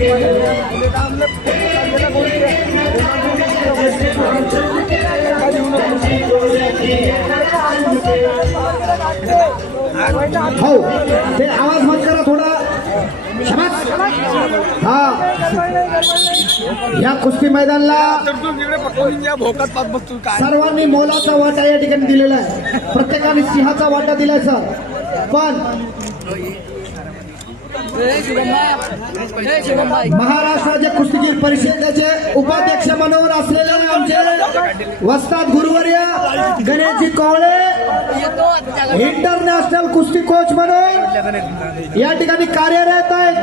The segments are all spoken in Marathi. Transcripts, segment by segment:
हो ते आवाज बंद करा थोडा. हा या कुस्ती मैदानाला सर्वांनी मोलाचा वाटा या ठिकाणी दिलेला आहे. प्रत्येकाने सिंहाचा वाटा दिलाय सर. पण महाराष्ट्र राज्य कुस्तीगीर परिषदेचे उपाध्यक्ष म्हणून असलेले आमचे वस्ताद गुरुवर्य गणेशजी कोवळे इंटरनॅशनल कुस्ती कोच म्हणून या ठिकाणी कार्यरत आहेत.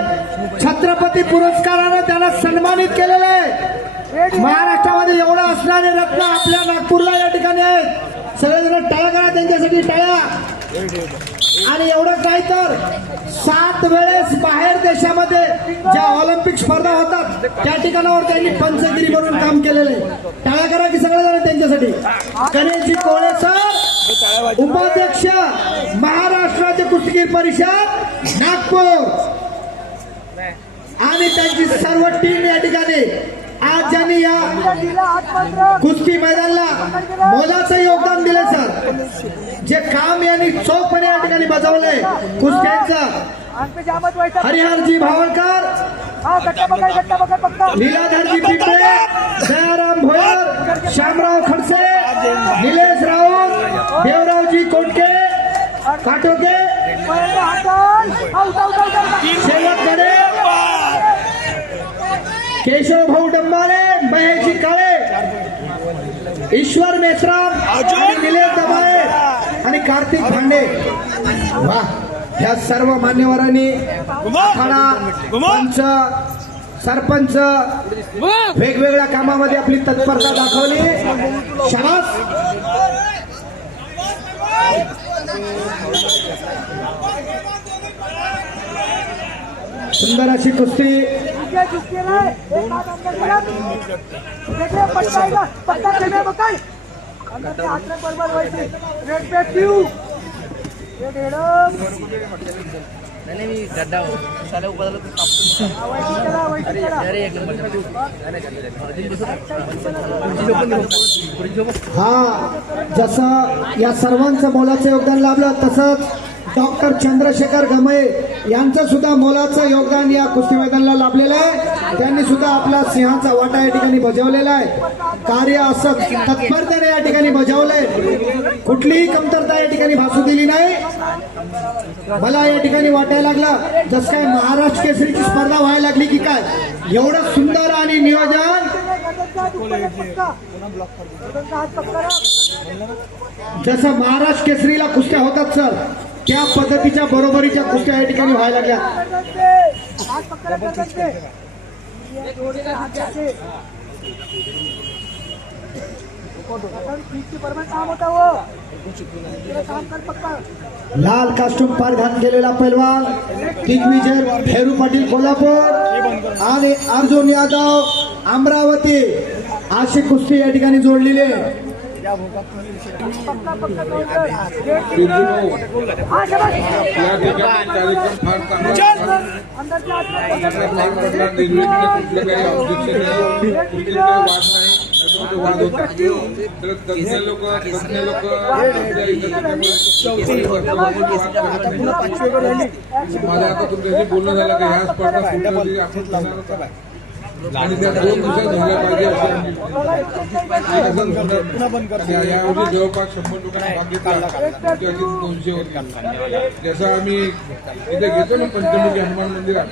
छत्रपती पुरस्काराने त्यांना सन्मानित केलेले आहे. महाराष्ट्रामध्ये एवढा असणारे रत्न आपल्या नागपूरला या ठिकाणी आहेत. सगळेजण टाळ्या करा त्यांच्यासाठी, टाळ्या. आणि एवढंच नाही तर 7 वेळेस बाहेर देशामध्ये ज्या ऑलिम्पिक स्पर्धा होतात त्या ठिकाणावर त्यांनी पंचगिरी म्हणून काम केलेले. टाळ्या करा की सगळेजण त्यांच्यासाठी. गणेशजी कोळे सर उपाध्यक्ष महाराष्ट्र राज्य कुस्तीगीर परिषद नागपूर आणि त्यांची सर्व टीम या ठिकाणी आज ज्यांनी या कुस्ती मैदानाला मोलाचं योगदान दिले सर. जे काम यांनी चोखपणे या ठिकाणी बजावलंय कुस्त्यांचं. हरिहरजी भावळकर, लीलाधरजी पिंपळे, दयाराम भोयर, श्यामराव खडसे, निलेश राऊत, देवरावजी कोटके काटोके, शेवटकडे केशव भाऊ डंबारे, महेशजी काळे, ईश्वर मेश्राम, निलेश दबाळे आणि कार्तिक भांडे. वा, ह्या सर्व मान्यवरांनी आखाडा, पंच, सरपंच वेगवेगळ्या कामामध्ये आपली तत्परता दाखवली. शाबास. सुंदर अशी कुस्ती. हा, जसं या सर्वांचं मोलाचं योगदान लाभलं तसंच डॉक्टर चंद्रशेखर गमये यांचं सुद्धा मोलाचं योगदान या कुस्ती मैदानाला लाभलेलं आहे. त्यांनी सुद्धा आपला सिंहाचा वाटा या ठिकाणी बजावलेला आहे. कार्य असं तत्परतेने या ठिकाणी बजावलंय. कुठलीही कमतरता या ठिकाणी भासू दिली नाही. मला या ठिकाणी वाटायला लागलं जसं काय महाराष्ट्र केसरीची स्पर्धा व्हायला लागली की काय. एवढं सुंदर आणि नियोजन. जसं महाराष्ट्र केसरीला कुस्त्या होतात सर त्या पद्धतीच्या बरोबरीच्या कुस्त्या या ठिकाणी व्हायला लागल्या. लाल कास्ट्यूम परिधान केलेला पैलवान दिग्विजय फेरू पाटील कोल्हापूर आणि अर्जुन यादव अमरावती अशी कुस्ती या ठिकाणी जोडलेली आहे. या ठिकाणी कार्यक्रम फार चांगला वाद होता तर तज्ञ लोक माझं आता तुमच्याशी बोलणं झालं की ह्या स्पर्धा आणि त्या 2 दिवसात झाल्या पाहिजे यावर्षी जवळपास 100 लोकांना भाग घेतला. 200 होते. जसं आम्ही इथे घेतो ना पंचमुखी हनुमान मंदिरात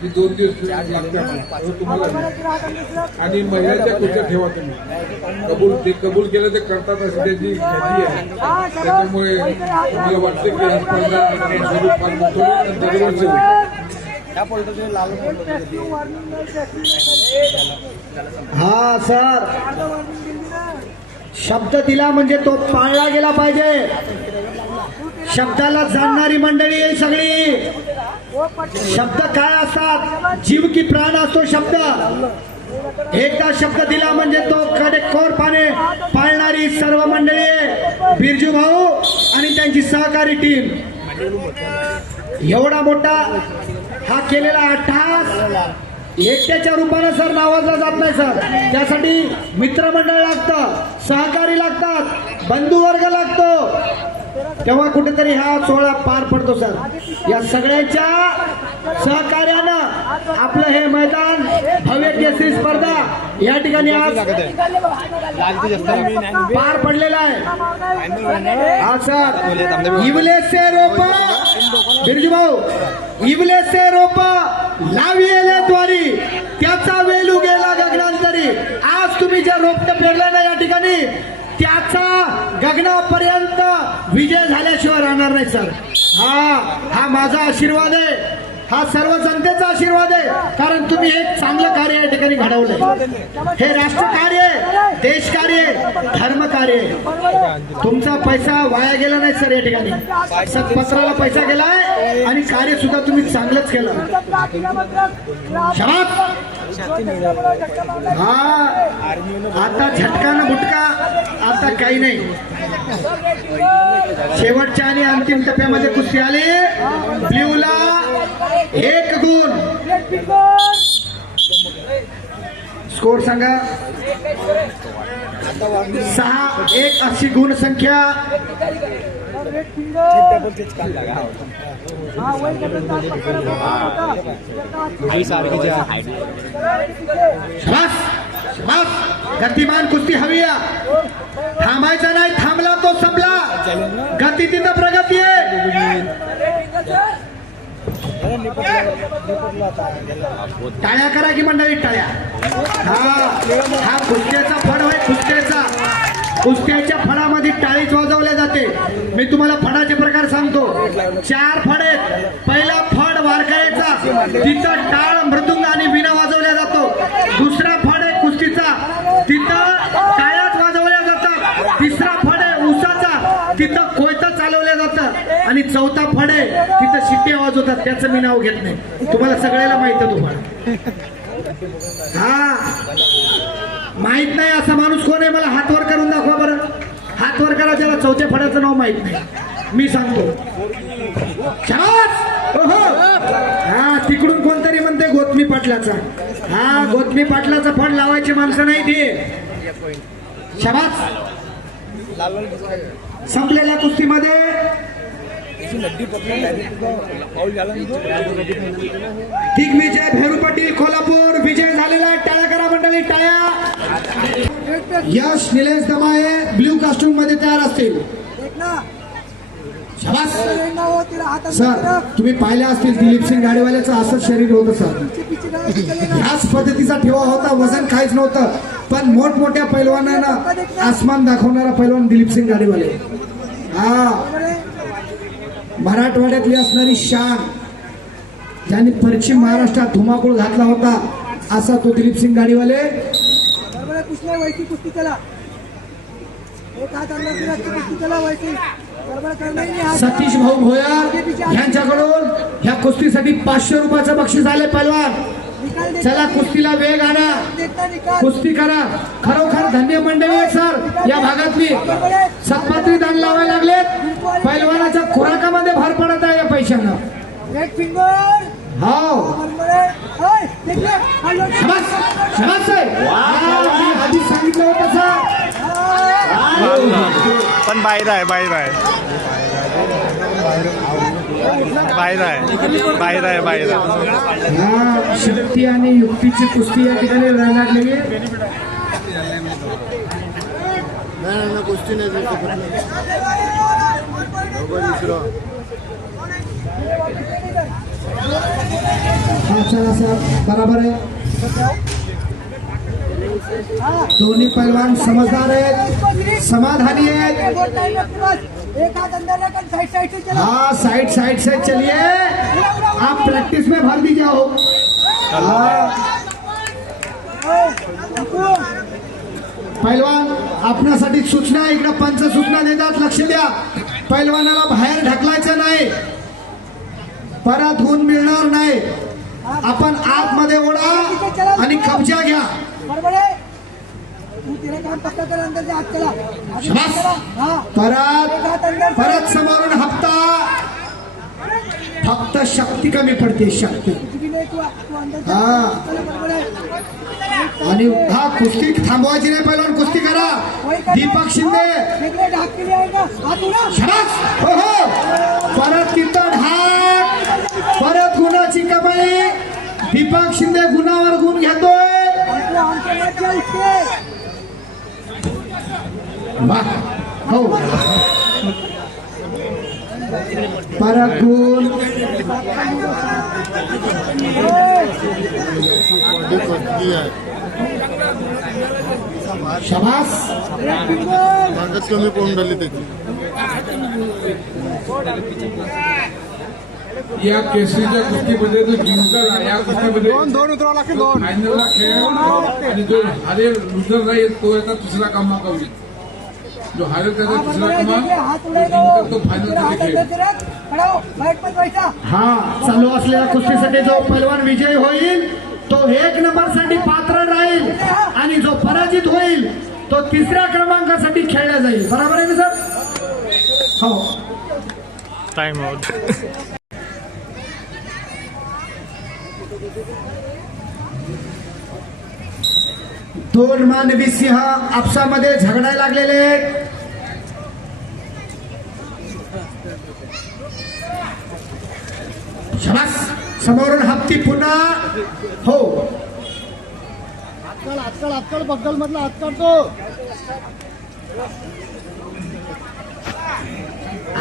की 2 दिवस लागतात तुम्हाला आणि महिन्याच्या कुठे ठेवा तुम्ही कबूल केलं ते करतात अशी त्याची ख्याती आहे. त्याच्यामुळे मला वाटतं की हा स्पर्धा स्वरूप फार मोठं दरवर्षी हा सर शब्द दिला म्हणजे तो पाळला गेला पाहिजे. शब्दाला जाणणारी मंडळी आहे सगळी. शब्द काय असतात, जीव की प्राण असतो शब्द. एकदा शब्द दिला म्हणजे तो काटेकोरपणे पाळणारी सर्व मंडळी आहे. बिरजू भाऊ आणि त्यांची सहकारी टीम. एवढा मोठा हा केलेला अट्टहास एकट्याच्या रूपानं सर नावाजला जात नाही सर. त्यासाठी मित्रमंडळ लागतं, सहकारी लागतात, बंधुवर्ग लागतो, तेव्हा कुठेतरी हा सोहळा पार पडतो सर. या सगळ्यांच्या सहकार्यानं आपलं हे मैदान भव्य केसरी स्पर्धा या ठिकाणी आज पार पडलेला आहे. हा सर, इवले से रोपा बिरजू भाऊ, इवले से रोपा लाविले द्वारी, त्याचा वेलू गेला गगनांतरी. आज तुम्ही जे रोपट पेरलं ना या ठिकाणी, त्याचा गगनापर्यंत विजय झाल्याशिवाय राहणार नाही सर. हा माझा आशीर्वाद आहे, हा सर्व जनतेचा आशीर्वाद आहे. कारण तुम्ही एक चांगलं कार्य या ठिकाणी घडवलंय. हे राष्ट्रकार्य आहे, देशकार्य आहे, धर्मकार्य आहे. तुमचा पैसा वाया गेला नाही सर. या ठिकाणी पत्राला पैसा गेलाय आणि कार्य सुद्धा तुम्ही चांगलंच केलं. शाबास. हा आता झटका ना बुटका आता काही नाही. शेवटच्या आणि अंतिम टप्प्यामध्ये कुस्ती आली. ब्ल्यूला 1 गुण. स्कोर सांगा. 6-1 अशी गुण संख्या. गतिमान कुस्ती हवी आहे. थांबायचा नाही, थांबला तो संपला. गती तिथं प्रगती आहे. टाळ्या करा की मंडळी, टाळ्या. हा कुस्त्याचा फड होय, कुस्त्याचा. कुस्त्याच्या फडामध्ये टाळीच वाजवल्या जाते. मी तुम्हाला फडाचे प्रकार सांगतो. 4 फड आहेत. पहिला फड वारकऱ्याचा, तिथं टाळ, मृदुंग आणि वीणा वाजवल्या जातो. दुसरा फड आहे कुस्तीचा, तिथं टाळ्याच वाजवल्या जातात. तिसरा फड आहे ऊसाचा, तिथं कोयता चालवल्या जातं. आणि चौथा फड आहे, तिथं शिट्ट्या वाजवतात. त्याचं मी नाव घेत नाही, तुम्हाला सगळ्याला माहित आहे. तुम्हाला माहित नाही असा माणूस कोण आहे? मला हात वर करून दाखवा बरं. हात वर करा ज्याला चौथ्या फडाचं नाव माहित नाही. मी सांगतो. हा तिकडून कोणतरी म्हणते गोतमी पाटलाचा. हा गोतमी पाटलाचा फड लावायची माणसं नाही ते. शाबास. संपलेल्या कुस्तीमध्ये दिग्विजय भेरू पाटील कोल्हापूर विजय झालेला. टाळ्या करा मंडळी, टाळ्या. यश निलेश दमाये ब्ल्यू कास्ट्यूम मध्ये तयार असतील. शाबास. सर तुम्ही पाहिल्या असतील दिलीप सिंग गाडीवाल्याचं असंच शरीर होतं सर. ह्याच पद्धतीचा ठेवा होता, वजन काहीच नव्हतं. पण मोठमोठ्या पैलवानांना आसमान दाखवणारा पैलवान दिलीप सिंग गाडीवाले. मराठवाड्यातली असणारी शान, ज्यांनी पश्चिम महाराष्ट्रात धुमाकूळ घातला होता, असा तो दिलीप सिंग गाडीवाले. सतीश भाऊ भोयर यांच्याकडून ह्या कुस्तीसाठी 500 रुपयाचं बक्षीस आले. पैलवान चला कुस्तीला वेग आणा, कुस्ती करा. खरोखर धन्य मंडळी आहे सर. या भागातली सत्पात्री दान लावायला लागलेत. पैलवानाच्या खुराकामध्ये भर पडत आहे या पैशानं. हो शबास आधी सांगितलं होतं सर. पण बाहेर आहे, बाहेर आहे, बाहेर आहे, बाहेर आहे, बाहेर आहे. शक्ती आणि युक्तीची कुस्ती या ठिकाणी रंगलेली. कुस्ती नाही बराबर आहे. दोन्ही पैलवान समजदार आहेत, समाधानी आहेत. हाँ साइड से चलिए, आप प्रैक्टिस में भर दीजिए हो. पैलवान आपणासाठी सूचना, इकडे पंच सूचना देतात, लक्ष द्या. पैलवानाला बाहेर ढकलायचं नाही, परत ऊन मिळणार नाही. आपण आतमध्ये ओढा आणि कब्जा घ्या. परत समोरून हप्ता. फक्त शक्ती कमी पडते, शक्ती. हा आणि हा कुस्ती थांबवायची नाही, पहिलवान कुस्ती करा. दीपक शिंदे शाबास. हो हो, परत तिथं ढाक, परत गुणाची कमाई. दीपक शिंदे गुणावर गुण घेतोय. वाह. हो, परत गुण. शाबास. ताकद कमी पडून राहिली त्याची. या केसरीच्या कुस्तीमध्ये जो जिंकला, या कुस्तीमध्ये फायनलला खेळ आणि जो हारेल लुजर राहील तो याचा दुसरा क्रमांक होईल. जो हारेल त्याचा दुसरा क्रमांक, तो फायनलमध्ये खेळ. हा, चालू असलेल्या कुस्तीसाठी जो पैलवान विजयी होईल तो 1 नंबरसाठी पात्र राहील आणि जो पराजित होईल तो 3ऱ्या क्रमांकासाठी खेळला जाईल. बरोबर आहे ना सर? हो. Time out. दोन मानवी सिंह आपसामध्ये झगडायला लागलेले. शाबास. समोरून हप्ती पुन्हा. हो, आजकाल बद्दल मधला आजकाल तो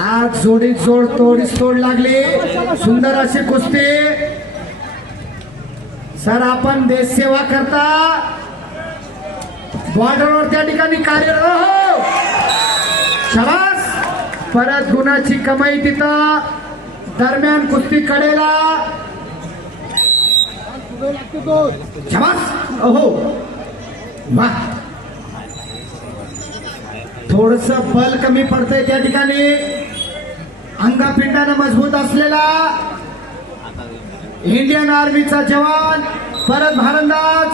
आज जोडीत जोड, तोडीस तोड लागली. सुंदर अशी कुस्ती. सर, आपण देश सेवा करता, बॉर्डरवर त्या ठिकाणी कार्यरत. हो, शाबास. परत गुणाची कमाई तिथं. दरम्यान कुस्ती कडेला. शाबास. हो, वाह. थोडस बल कमी पडतंय त्या ठिकाणी. अंगपिंडानं मजबूत असलेला इंडियन आर्मीचा जवान परत भारंदाज.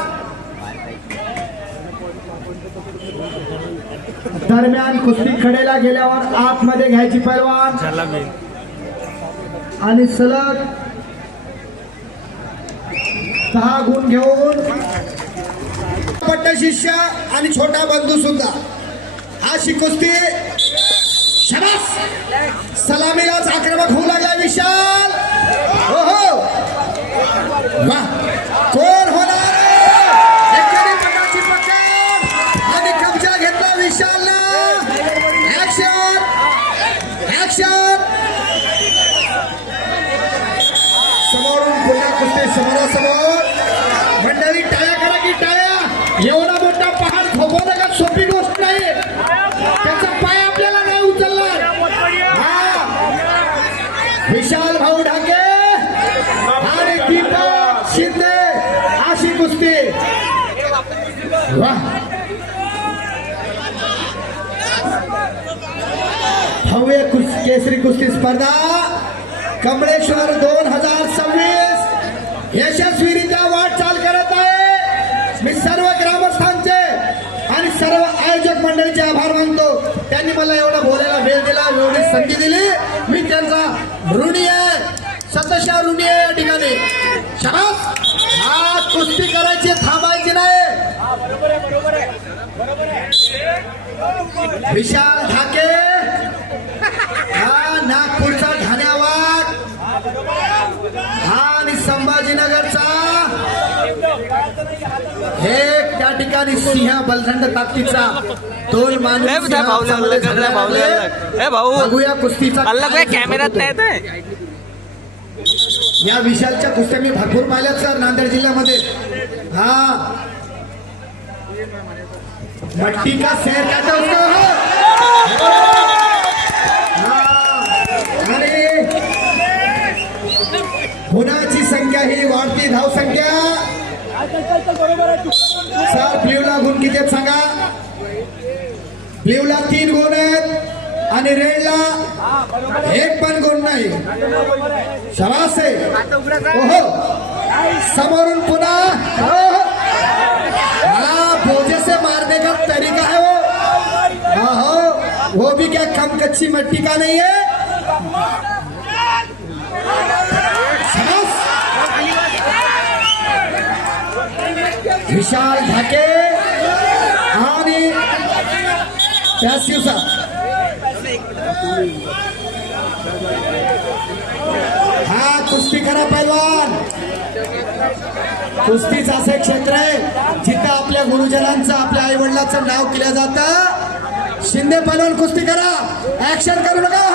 दरम्यान कुस्ती कडेला गेल्यावर आतमध्ये घ्यायची पैलवान आणि सलग 6 गुण घेऊन पट्ट शिष्य आणि छोटा बंधू सुद्धा. अशी कुस्ती. शाबास. सलामीलाच आक्रमक होऊ लागला विशाल. हो हो, वाह. कोण होणार? एकेरी पटाची पकड आणि कब्जा घेतला विशालला. Action, action. समोरून पुन्हा कुस्ती समोरासमोर. मंडळी टाळ्या करा की टाळ्या. एवढा मोठा पहाड थोपवणं सोपी गोष्ट नाही. त्याचा पाय आपल्याला नाही उचलणार. हा, विशाल भाऊ ढाके आणि दीपक शिंदे अशी कुस्ती. वाह. भव्य केसरी कुस्ती स्पर्धा कमळेश्वर 2026 यशस्वीरित्या वाटचाल करत आहे. मी सर्व ग्रामस्थांचे आणि सर्व आयोजक मंडळीचे आभार मानतो. त्यांनी मला एवढा बोलायला वेळ दिला, एवढी संधी दिली. मी त्यांचा ऋणी आहे, सतशा ऋणी आहे या ठिकाणी. शाबास. हा, कुस्ती करायची, थांबायची नाही. विशाल ढाके, हा नागपूरचा ठाण्यावाग, हा आणि संभाजीनगरचा हे त्या ठिकाणी सिंह बलखंड ताकदीचा. दोन माणूस बघूया कुस्तीचा. कॅमेऱ्यात नाही. या विशालच्या कुस्त्या मी भरपूर पाहिल्यात सर नांदेड जिल्ह्यामध्ये. हा, मट्टी का शहर का आणि गुणाची संख्या ही वाढती धाव संख्या. सर, ब्ल्यूला गुण किती आहेत सांगा? ब्ल्यूला 3 गुण आहेत आणि रेडला 1 पण गुण नाही. शाबास आहे. ओहो, समोरून पुन्हा. हाँ, भोजे से मारने का तरीका है वो. हाँ, वो भी क्या कम कच्ची मट्टी का नहीं है. विशाल ढाके आणि त्या शिवसा हा कुस्ती करा पैलवान. कुस्तीच असे क्षेत्र आहे जिथं आपल्या गुरुजनांचं आपल्या आई वडिलांचं नाव केलं जातं. शिंदे पैलवान कुस्ती करा, ऍक्शन करू नका.